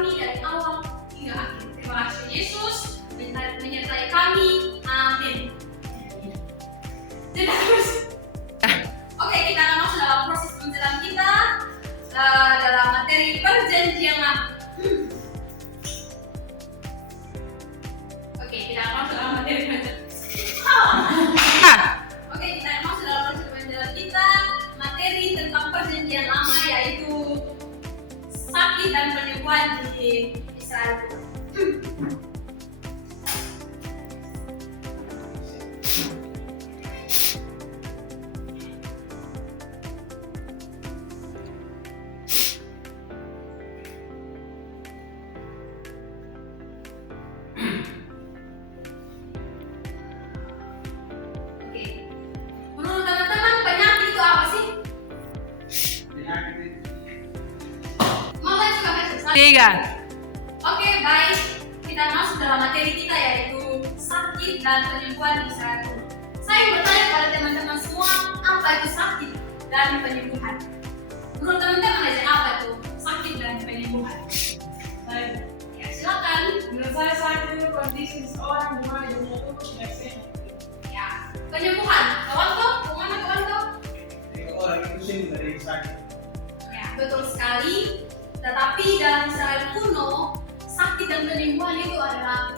kami dari awal hingga akhir. Terima kasih Yesus menyertai kami. Amin. Oke, kita akan masuk dalam proses pembelajaran kita dalam materi perjanjian lama. Oke, kita akan masuk dalam materi perjanjian. Oke, kita akan masuk dalam proses pembelajaran kita materi tentang perjanjian lama, yaitu sakit dan penyembuhan di Israel. Oke, baik. Kita masuk dalam materi kita, yaitu sakit dan penyembuhan di Israel. Saya bertanya kepada teman-teman semua, apa itu sakit dan penyembuhan? Menurut teman-teman aja apa itu sakit dan penyembuhan? Baik. Ya, silakan. Menurut saya sakit itu kondisi seseorang di mana dia tubuh tidak sehat. Ya, penyembuhan. Kawan-kawan, kemana kawan-kawan? Jika orang itu sembuh dari sakit. Ya, betul sekali. Tetapi dalam Israel kuno, sakit dan penyembuhan itu adalah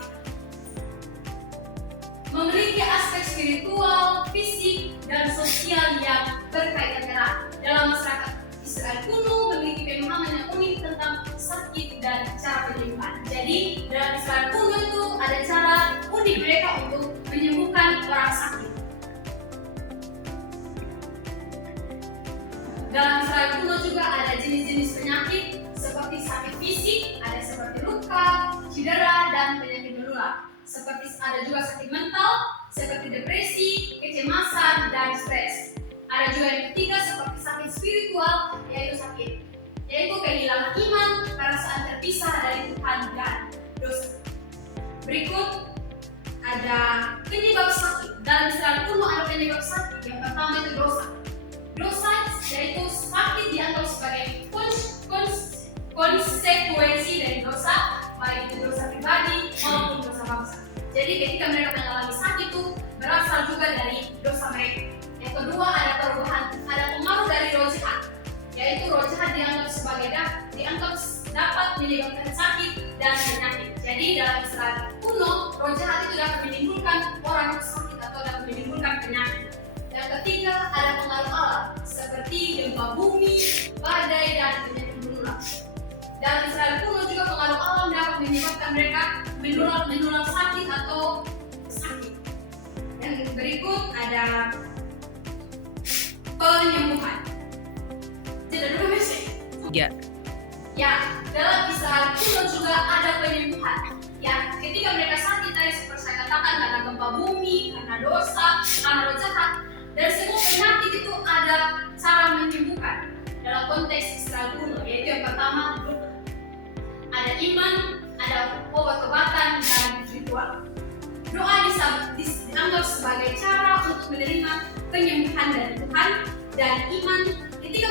memiliki aspek spiritual, fisik, dan sosial yang berkaitan erat. Dalam masyarakat Israel kuno memiliki pemahaman yang unik tentang sakit dan cara penyembuhan. Jadi dalam Israel kuno itu ada cara unik mereka untuk menyembuhkan orang sakit. Dalam Israel kuno juga ada jenis-jenis penyakit seperti sakit fisik, ada seperti luka, cedera, dan penyakit menular. Seperti ada juga sakit mental, seperti depresi, kecemasan, dan stres. Ada juga yang ketiga seperti sakit spiritual, yaitu kehilangan iman, perasaan terpisah dari Tuhan dan dosa. Berikut ada penyebab sakit. Dalam Israel kuno ada penyebab sakit. Yang pertama itu dosa. Dosa yaitu sakit dianggap sebagai konsekuensi dari dosa, baik itu dosa pribadi maupun dosa bangsa. Jadi ketika mereka mengalami sakit itu berasal juga dari dosa mereka. Yang kedua ada perubahan, ada pengaruh dari roh jahat, yaitu roh jahat dianggap dapat menyebabkan sakit dan penyakit. Jadi dalam Israel kuno, roh jahat itu dapat menimbulkan orang sakit atau dapat menimbulkan penyakit. Yang ketiga ada pengaruh alam seperti gempa bumi, badai, dan penyakit menular. Dalam Israel kuno juga pengaruh alam dapat menyebabkan mereka menular sakit atau sakit. Yang berikut ada penyembuhan. Tidak dulu Messi. Ya, dalam Israel kuno juga ada penyembuhan. Ya, ketika mereka sakit tadi seperti saya katakan karena gempa bumi, karena dosa, karena roh jahat, dan semua penyakit itu ada cara menyembuhkan dalam konteks Israel kuno, yaitu yang pertama doa. Ada iman, ada obat-obatan, dan ritual. Doa dianggap sebagai cara untuk menerima penyembuhan dari Tuhan, dan iman ketika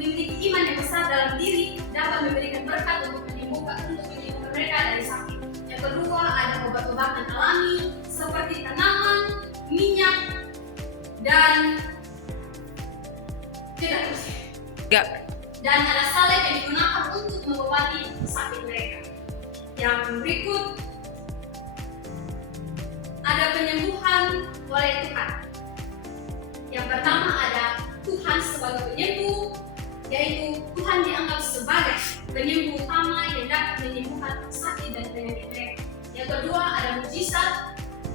memiliki iman yang besar dalam diri dapat memberikan berkat untuk menyembuhkan mereka dari sakit. Yang kedua ada obat-obatan alami seperti tanaman, minyak, dan dan ada salep yang digunakan untuk mengobati sakit mereka. Yang berikut ada penyembuhan oleh Tuhan. Yang pertama ada Tuhan sebagai penyembuh, yaitu Tuhan dianggap sebagai penyembuh utama yang dapat menyembuhkan sakit dan penyakit mereka. Yang kedua ada mujizat,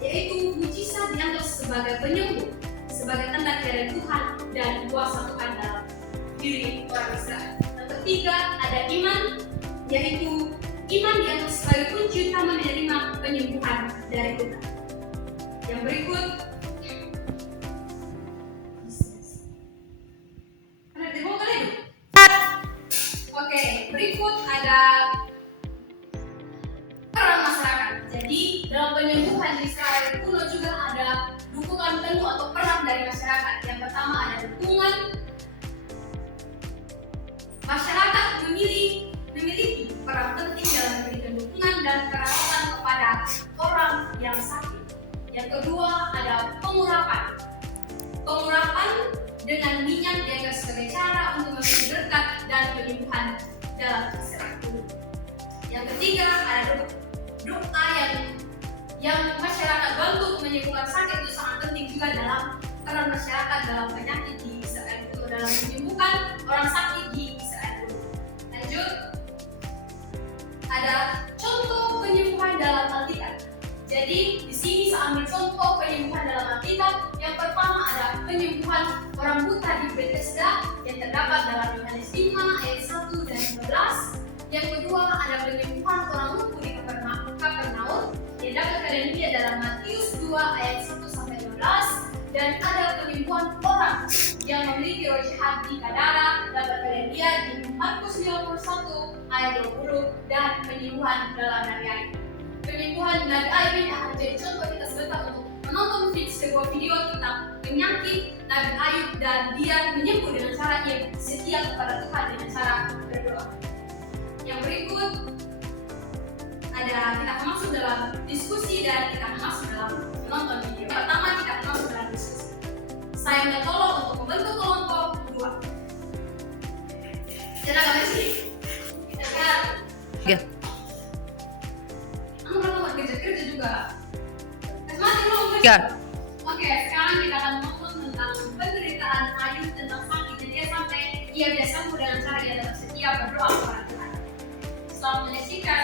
yaitu mujizat dianggap sebagai penyembuh, sebagai tanda dari Tuhan dan kuasa Tuhan dalam diri orang Israel. Yang ketiga ada iman, yaitu iman dianggap sebagai kunci utama menerima penyembuhan dari Tuhan. Yang berikut berikut ada peran masyarakat. Jadi dalam penyembuhan di Israel kuno juga ada dukungan penuh atau peran dari masyarakat. Yang pertama ada dukungan masyarakat memiliki peran penting Pengurapan dengan minyak dianggap sebagai cara untuk memberi berkat dan penyembuhan dalam istirahat tubuh. Yang ketiga ada doa yang masyarakat bantu menyembuhkan sakit itu sangat penting juga dalam peran masyarakat dalam penyakit di Israel itu, dalam menyembuhkan orang sakit di Israel itu. Lanjut, ada contoh penyembuhan dalam Alkitab. Jadi di sini saya ambil contoh penyembuhan dalam Alkitab. Yang pertama ada penyembuhan orang buta di Bethesda yang terdapat dalam Yohanes 5 ayat 1 dan 12. Yang kedua ada penyembuhan orang lumpuh di Kapernaum yang dapat kalian lihat dalam Matius 2 ayat 1 sampai 12. Dan ada penyembuhan orang yang memiliki roh jahat di Gadara dapat kalian lihat di Markus 51 ayat 20 dan penyembuhan dalam Nabi Ayub. Penyembuhan Nabi Ayub ini akan menjadi contoh kita sebentar untuk menonton sebuah video tentang penyakit Nabi Ayub dan dia menyembuh dengan cara yang setia kepada Tuhan dengan cara berdoa. Yang berikut ada kita akan masuk dalam diskusi dan kita akan masuk dalam menonton video. Pertama kita akan masuk dalam diskusi. Saya minta tolong untuk membentuk kelompok dua. Cara apa sih? Sekarang. Ya. Teman-teman kerja juga. Mati belum? Ya. Oke, sekarang kita akan ngomong tentang penderitaan Ayub tentang sakit. Jadi dia sampai ia bisa sembuh dengan cara dia tetap setia berdoa kepada Tuhan. Selamat menyaksikan.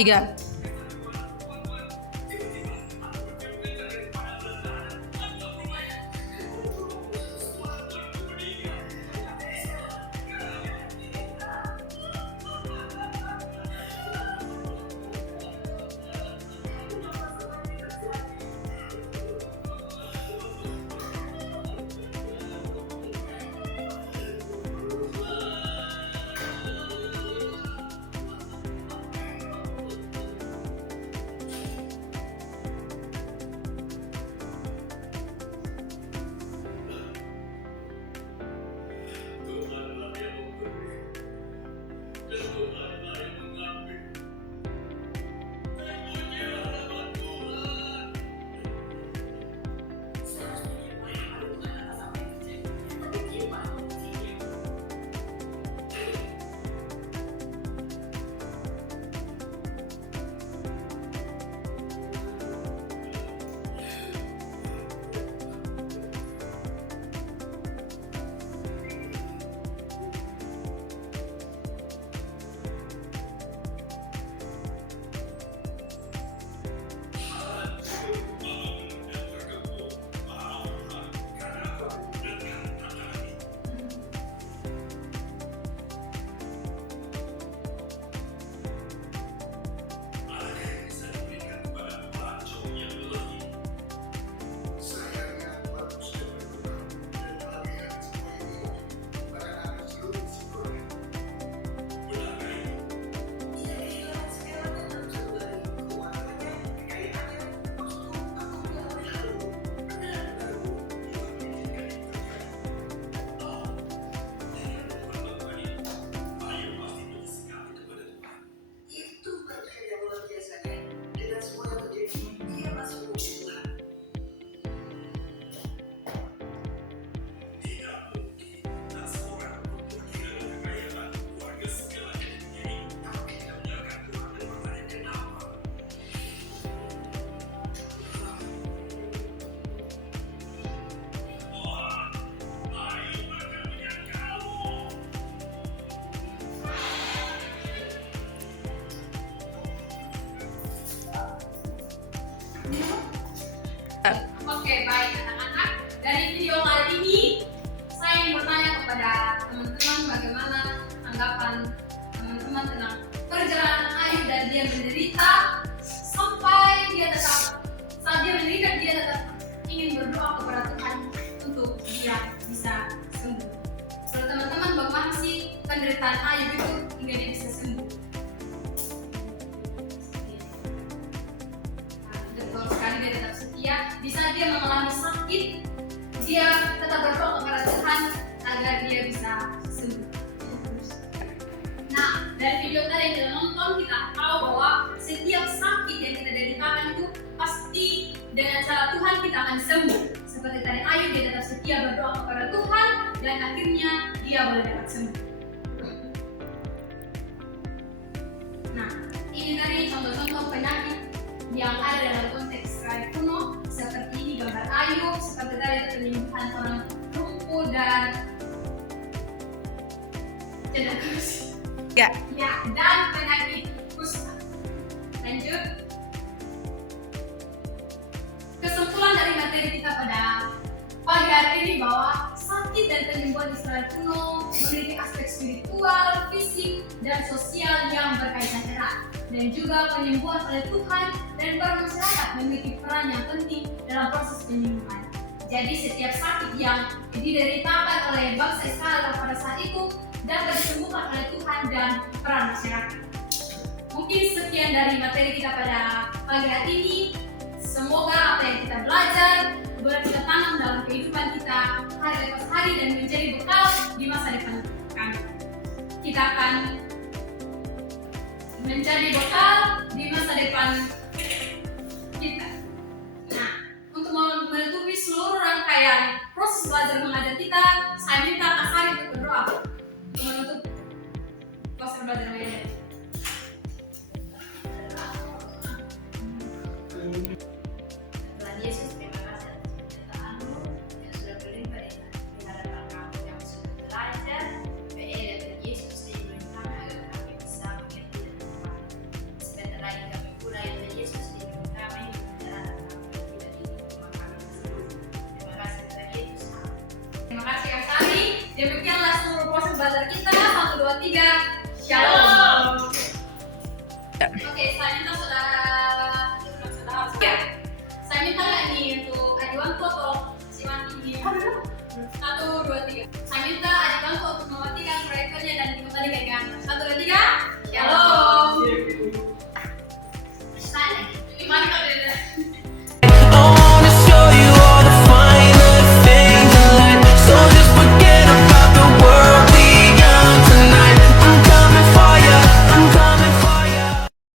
Tiga. berdoa kepada Tuhan untuk dia bisa sembuh. Kalau teman-teman, bagaimana sih penderitaan Ayub itu hingga dia bisa sembuh? Betul sekali, dia tetap setia. Di saat dia mengalami sakit, dia tetap berdoa kepada Tuhan agar dia bisa sembuh. Nah, dari video tadi yang kita nonton, kita tahu bahwa setiap sakit yang kita deritakan itu pasti dengan cara Tuhan kita akan sembuh. Seperti tadi Ayub, dia tetap setia berdoa kepada Tuhan dan akhirnya dia boleh dapat sembuh. Nah, ini tadi contoh-contoh penyakit yang ada dalam konteks Israel kuno, seperti ini gambar Ayub, seperti tadi penyembuhan orang lumpuh dan cedera kursi. Ya. Ya, dan penyakit kusta. Lanjut. Kesimpulan dari materi kita pada pagi hari ini bahwa sakit dan penyembuhan Israel kuno memiliki aspek spiritual, fisik, dan sosial yang berkaitan erat. Dan juga penyembuhan oleh Tuhan dan para masyarakat memiliki peran yang penting dalam proses penyembuhan. Jadi setiap sakit yang dideritakan oleh bangsa Israel pada saat itu dapat disembuhkan oleh Tuhan dan peran masyarakat. Mungkin sekian dari materi kita pada pagi hari ini. Semoga apa yang kita belajar boleh kita tanam dalam kehidupan kita hari lepas hari dan menjadi bekal di masa depan kami. Kita akan menjadi bekal di masa depan kita. Nah, untuk menutupi seluruh rangkaian proses belajar mengajar kita, saya minta Kak Sari untuk berdoa untuk menutup proses belajar mengajar. Tuhan Yesus, terima kasih atas penyertaan-Mu yang sudah berlimpah di hadapan kami yang sudah belajar. Tuhan Yesus, lindungi kami agar kami bisa mengerti dan memahami. Sebentar lagi kami mulai, Tuhan Yesus, lindungi kami dan kami tidak ingin memahami. Terima kasih Tuhan Yesus. Terima kasih Kak Sari. Demikianlah seluruh proses belajar kita. 1, 2, 3. Shalom. Oke, selanjutnya saudara